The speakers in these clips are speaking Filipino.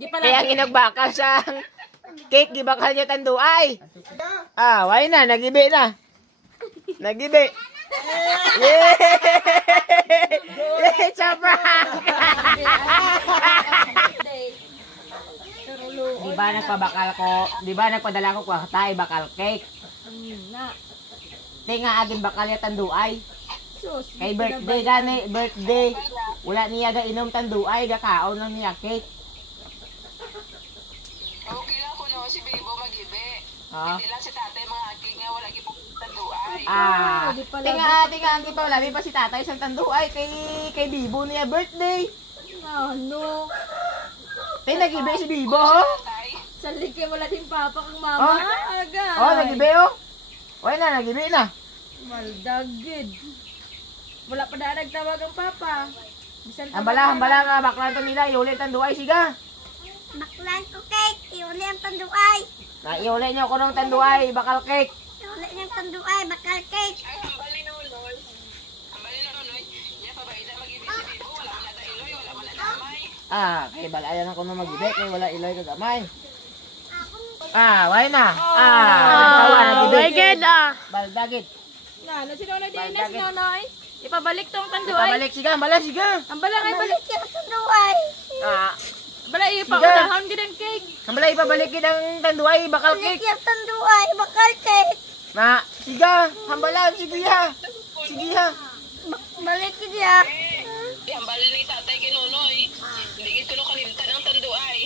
Kaya ginagbakal siyang cake, gibakal niya tanduay. Ah, why na, nagibi na. Nagibi. Yay! Yay, Chaprank! Diba nagpabakal ko, diba nagpadala ko kwatay bakal cake? Tinga agin bakal ya tanduay. Kay birthday gani, birthday. Wala niya ga inom tanduay, ga kaon lang niya cake. Okay lang ko no, si Bibo magibi. Ah. Hindi lang si tatay mga aking nga wala gipang tanduay. Ah, tinga ang pa labi pa si tatay sa tanduay kay Bibo niya birthday. Ano? Tay nagibi si Bibo ho. Salig kay wala din papa kang mama. Aga. Oh, nagibi oh. Wala na, nagibi na. Maldagid. Wala pa na nagtawag ang papa. Hambala nga baklan to nila, iuli tanduay siga. Baklan ko cake, iuli ang tanduay. Na iuli niyo ko ng tanduay, bakal cake. Iuli niyang tanduay, bakal cake. Ay, hambali na uloy. Hambali na uloy. Niya pa ba ila magibi si Bibo, wala man na iloy, wala man na damay. Ah, kay balayan ako na magibi, kay wala iloy kagamay. Ah, why na? Nagtawa nagibi. my God Baldagit. Na, si Nonoy Dinas, Nonoy. Ipabalik tong tanduay. Pabalik siga, bala siga. Ang bala ngay balik. Balik yung tanduay. Ah, Bala ipaunahon gid ang cake. hambala ipabalik ang tanduay, bakal Balik cake. yung tanduay, bakal cake. Na, siga, hambala, sige ha. Sige ha. Balik niya. Di hambali ni tatay kinunoy. Hindi gid kuno kalimtan ang tanduay.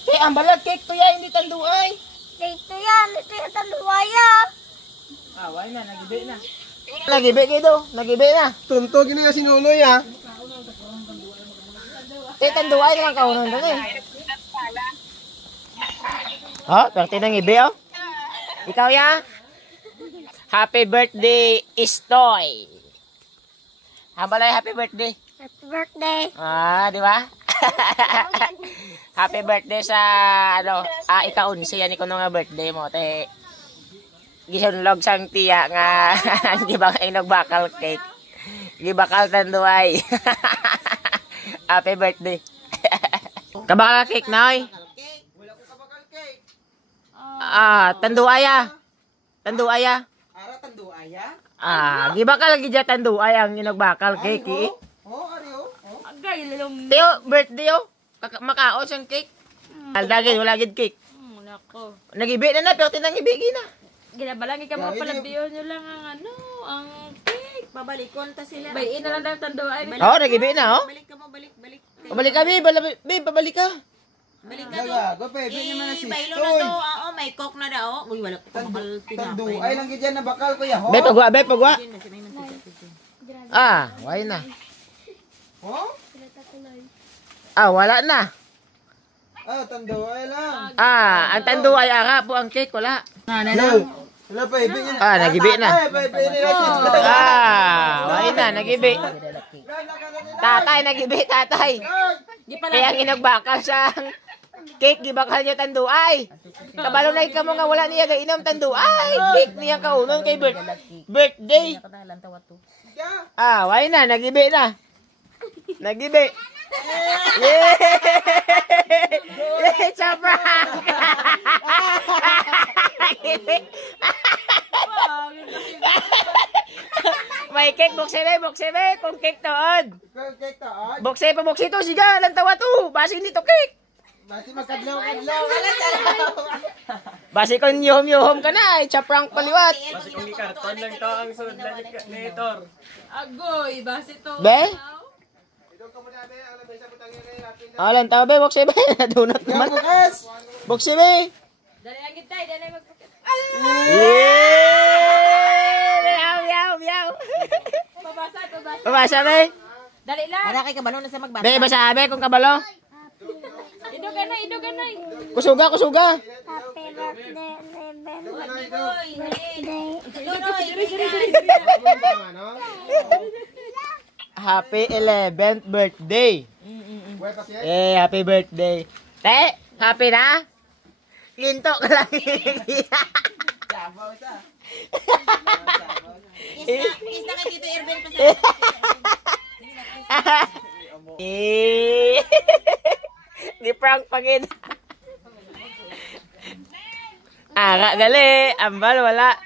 Eh, hambala, cake to ya, hindi tanduay. Dito yan, ito yung tanduay ah. Ah, why na, nagibi na. Nagibi kayo, nagibi na. Tunto gini nga si Nunoy ah. Eh, tanduay naman kaunan doon eh. Oh, perti nang ibi oh. Ikaw ya? Happy birthday, Istoy. Hambalay, happy birthday. Happy birthday. Ah, di ba? Happy birthday sa ano, ika-11 yan iko nga birthday mo te. Gisunlog sang tiya nga gibang ay nagbakal cake. Gibakal tanduay. Happy birthday. Kabakal cake noy. Ah, tanduaya. Tanduaya. Ara tanduaya? Gibakal gidya tanduay ang nagbakal cake. Oh, ari oh. Agay lalong. Teo, birthday oh. Makao siyang cake. Aldagin, wala gid cake. Nako. Nagibi na pero tinangibigi na. Ginabalang ikaw mga palabiyon nyo lang ang ano, ang cake. Pabalikon ta sila. Bayin na lang daw tanduay. Oh, nagibi na oh. Balik ka mo, balik. Pabalik ka, babe. Babe, pabalik ka. Balik ka to. Daga, go pe, bigyan mo na si Bailo na Stoy. to. Oo, may coke na daw. Uy, wala ko bakal Tanduay lang gid yan na bakal ko ya ho. Babe, pagwa. Why na? Ho? Wala na. Tanduay lang. Ang tanduay ara po ang cake, wala. Wala pa ibigyan. Nagibi na. Why na, nagibi. Tatay, nagibi, tatay. Kaya ginagbakal siyang cake, gibakal niya tanduay. Kabalo na ikaw mo nga wala niya gainom tanduay. Cake niya kaunon kay birthday. Why na, nagibi na. Nagibi. Yay! Yay, Chaprank! May cake, buksebe. Kung cake toon. Cake taon. Bukse to, siga, lang tawa to. Basi hindi to cake. Basi magkadlaw-kadlaw. Basi kung yuhom ka na, Chaprank paliwat. Basi kung ikarton lang to ang sunod na nito. Agoy, base to. Be? Lang tawa, be, buksebe. Nadunot naman. Buksebe. Dali lang kita, dali magpakit. Yay! Yaw. Babasa. Babasa, be. Dali lang. Para kay kabalo na sa magbasa. Be, basa, be, kung kabalo. Idoganay. Kusuga. Happy birthday, Happy 11th birthday. Happy birthday. Happy na? Linto ka lang. Is na kay Tito Erben pa sa. Gi-prank pagid. Gali, ambal wala.